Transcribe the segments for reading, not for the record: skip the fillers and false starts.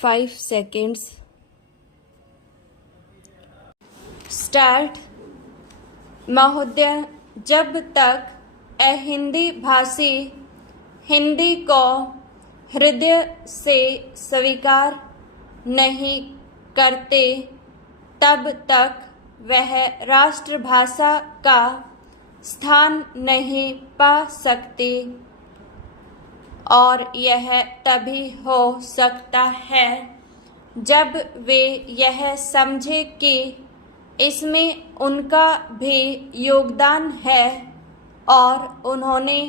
5 seconds. Start. महोदय, जब तक अहिंदी भाषी हिंदी को हृदय से स्वीकार नहीं करते, तब तक वह राष्ट्रभाषा का स्थान नहीं पा सकती, और यह तभी हो सकता है जब वे यह समझे कि इसमें उनका भी योगदान है और उन्होंने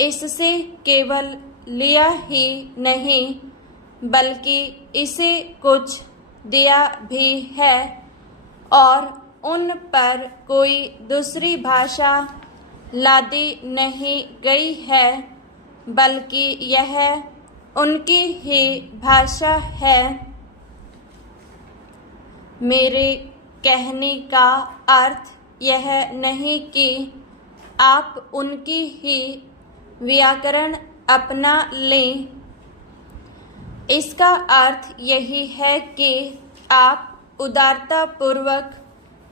इससे केवल लिया ही नहीं बल्कि इसे कुछ दिया भी है, और उन पर कोई दूसरी भाषा लादी नहीं गई है बल्कि यह उनकी ही भाषा है। मेरे कहने का अर्थ यह नहीं कि आप उनकी ही व्याकरण अपना लें। इसका अर्थ यही है कि आप उदारतापूर्वक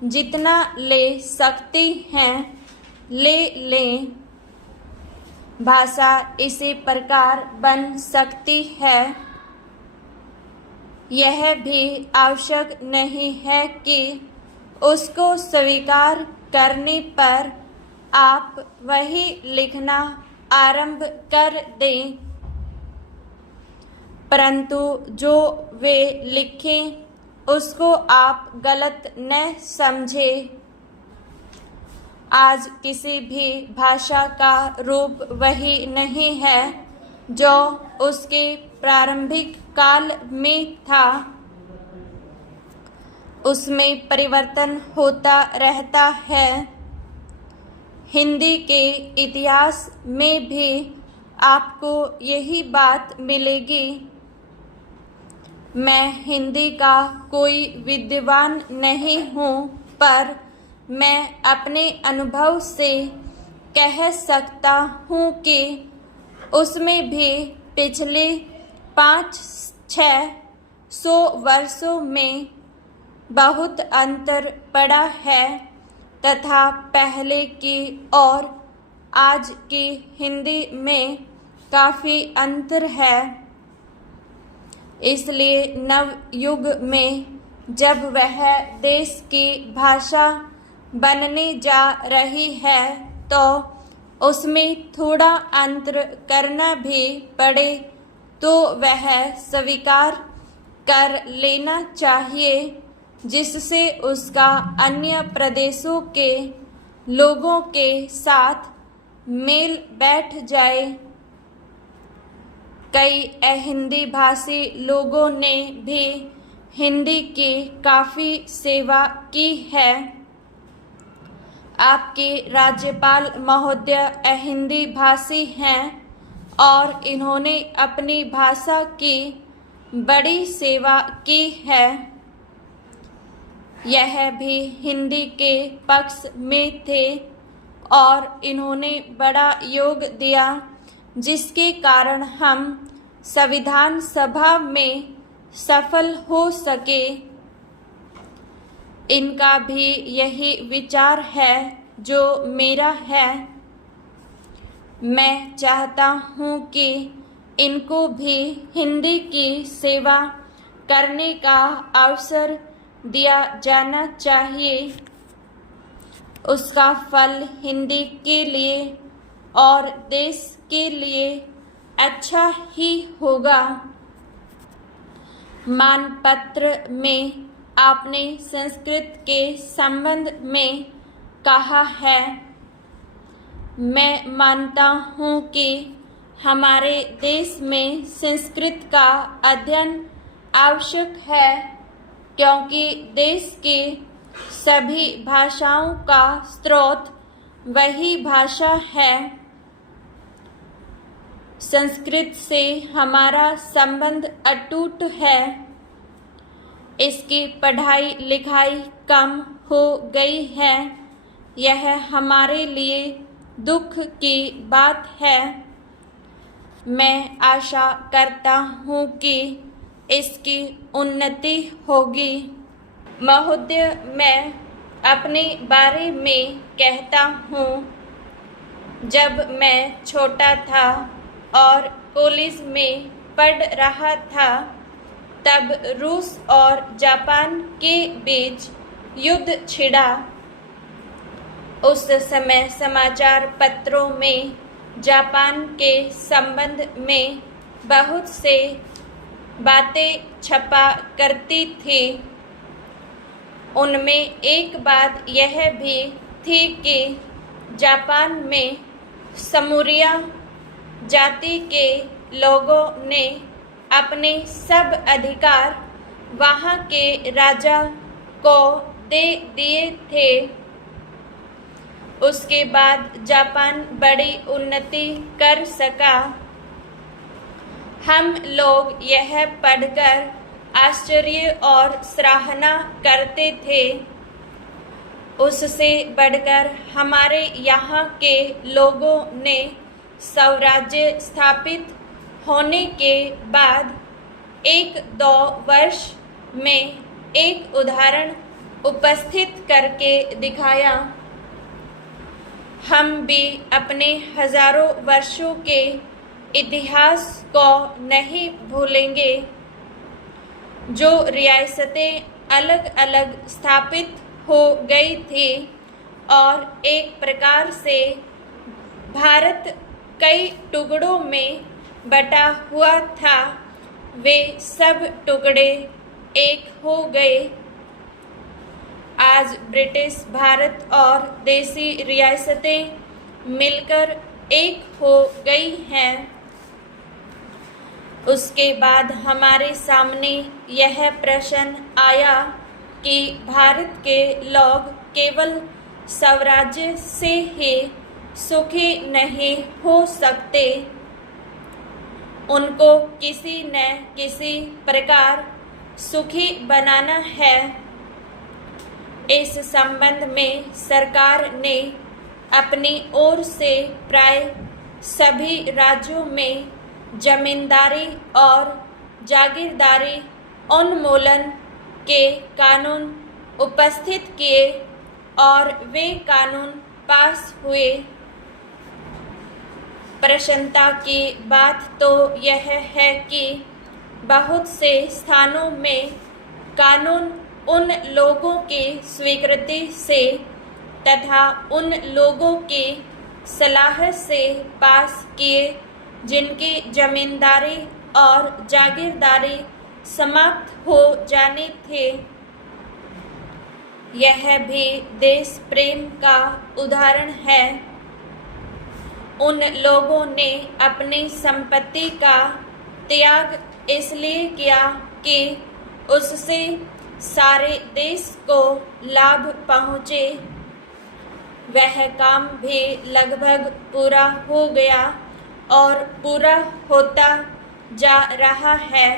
जितना ले सकते हैं ले लें। भाषा इसी प्रकार बन सकती है। यह भी आवश्यक नहीं है कि उसको स्वीकार करने पर आप वही लिखना आरंभ कर दें, परंतु जो वे लिखें उसको आप गलत न समझें। आज किसी भी भाषा का रूप वही नहीं है जो उसके प्रारंभिक काल में था। उसमें परिवर्तन होता रहता है। हिंदी के इतिहास में भी आपको यही बात मिलेगी। मैं हिंदी का कोई विद्वान नहीं हूँ, पर मैं अपने अनुभव से कह सकता हूँ कि उसमें भी पिछले 500-600 वर्षों में बहुत अंतर पड़ा है तथा पहले की और आज की हिंदी में काफ़ी अंतर है। इसलिए नव युग में जब वह देश की भाषा बनने जा रही है तो उसमें थोड़ा अंतर करना भी पड़े तो वह स्वीकार कर लेना चाहिए, जिससे उसका अन्य प्रदेशों के लोगों के साथ मेल बैठ जाए। कई अहिंदी भाषी लोगों ने भी हिंदी की काफ़ी सेवा की है। आपके राज्यपाल महोदय अहिंदी भाषी हैं और इन्होंने अपनी भाषा की बड़ी सेवा की है। यह भी हिंदी के पक्ष में थे और इन्होंने बड़ा योग दिया, जिसके कारण हम संविधान सभा में सफल हो सके। इनका भी यही विचार है जो मेरा है। मैं चाहता हूँ कि इनको भी हिंदी की सेवा करने का अवसर दिया जाना चाहिए। उसका फल हिंदी के लिए और देश के लिए अच्छा ही होगा। मानपत्र में आपने संस्कृत के संबंध में कहा है। मैं मानता हूँ कि हमारे देश में संस्कृत का अध्ययन आवश्यक है, क्योंकि देश की सभी भाषाओं का स्रोत वही भाषा है। संस्कृत से हमारा संबंध अटूट है। इसकी पढ़ाई लिखाई कम हो गई है। यह हमारे लिए दुख की बात है। मैं आशा करता हूँ कि इसकी उन्नति होगी। महोदय, मैं अपने बारे में कहता हूँ, जब मैं छोटा था और कॉलेज में पढ़ रहा था, तब रूस और जापान के बीच युद्ध छिड़ा। उस समय समाचार पत्रों में जापान के संबंध में बहुत से बातें छपा करती थी। उनमें एक बात यह भी थी कि जापान में समूरिया जाति के लोगों ने अपने सब अधिकार वहाँ के राजा को दे दिए थे। उसके बाद जापान बड़ी उन्नति कर सका। हम लोग यह पढ़कर आश्चर्य और सराहना करते थे। उससे बढ़कर हमारे यहाँ के लोगों ने स्वराज्य स्थापित होने के बाद 1-2 वर्ष में एक उदाहरण उपस्थित करके दिखाया। हम भी अपने हजारों वर्षों के इतिहास को नहीं भूलेंगे। जो रियासतें अलग अलग स्थापित हो गई थी और एक प्रकार से भारत कई टुकड़ों में बटा हुआ था, वे सब टुकड़े एक हो गए। आज ब्रिटिश भारत और देसी रियासतें मिलकर एक हो गई हैं। उसके बाद हमारे सामने यह प्रश्न आया कि भारत के लोग केवल स्वराज्य से ही सुखी नहीं हो सकते, उनको किसी न किसी प्रकार सुखी बनाना है। इस संबंध में सरकार ने अपनी ओर से प्राय सभी राज्यों में जमींदारी और जागीरदारी उन्मूलन के कानून उपस्थित किए और वे कानून पास हुए। प्रसन्नता की बात तो यह है कि बहुत से स्थानों में कानून उन लोगों की स्वीकृति से तथा उन लोगों की सलाह से पास किए जिनकी जमींदारी और जागीरदारी समाप्त हो जाने थे। यह भी देश प्रेम का उदाहरण है। उन लोगों ने अपनी संपत्ति का त्याग इसलिए किया कि उससे सारे देश को लाभ पहुँचे। वह काम भी लगभग पूरा हो गया और पूरा होता जा रहा है।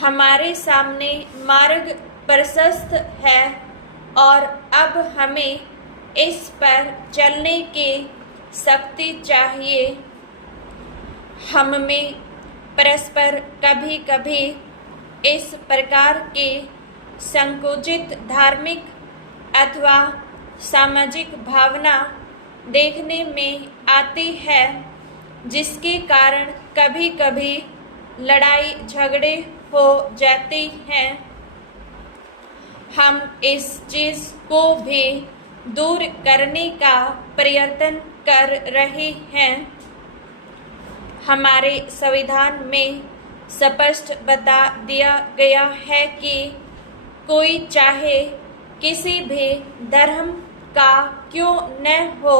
हमारे सामने मार्ग प्रशस्त है और अब हमें इस पर चलने की शक्ति चाहिए। हम में परस्पर कभी कभी इस प्रकार के संकुचित धार्मिक अथवा सामाजिक भावना देखने में आती है, जिसके कारण कभी कभी लड़ाई झगड़े हो जाती हैं। हम इस चीज़ को भी दूर करने का प्रयत्न कर रहे हैं। हमारे संविधान में स्पष्ट बता दिया गया है कि कोई चाहे किसी भी धर्म का क्यों न हो,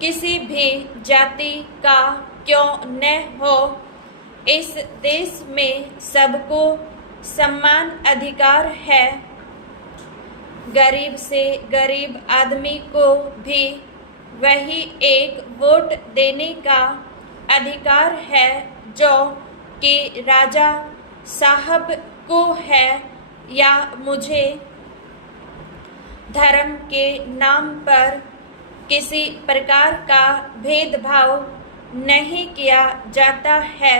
किसी भी जाति का क्यों न हो, इस देश में सबको समान अधिकार है। गरीब से गरीब आदमी को भी वही एक वोट देने का अधिकार है जो कि राजा साहब को है या मुझे। धर्म के नाम पर किसी प्रकार का भेदभाव नहीं किया जाता है।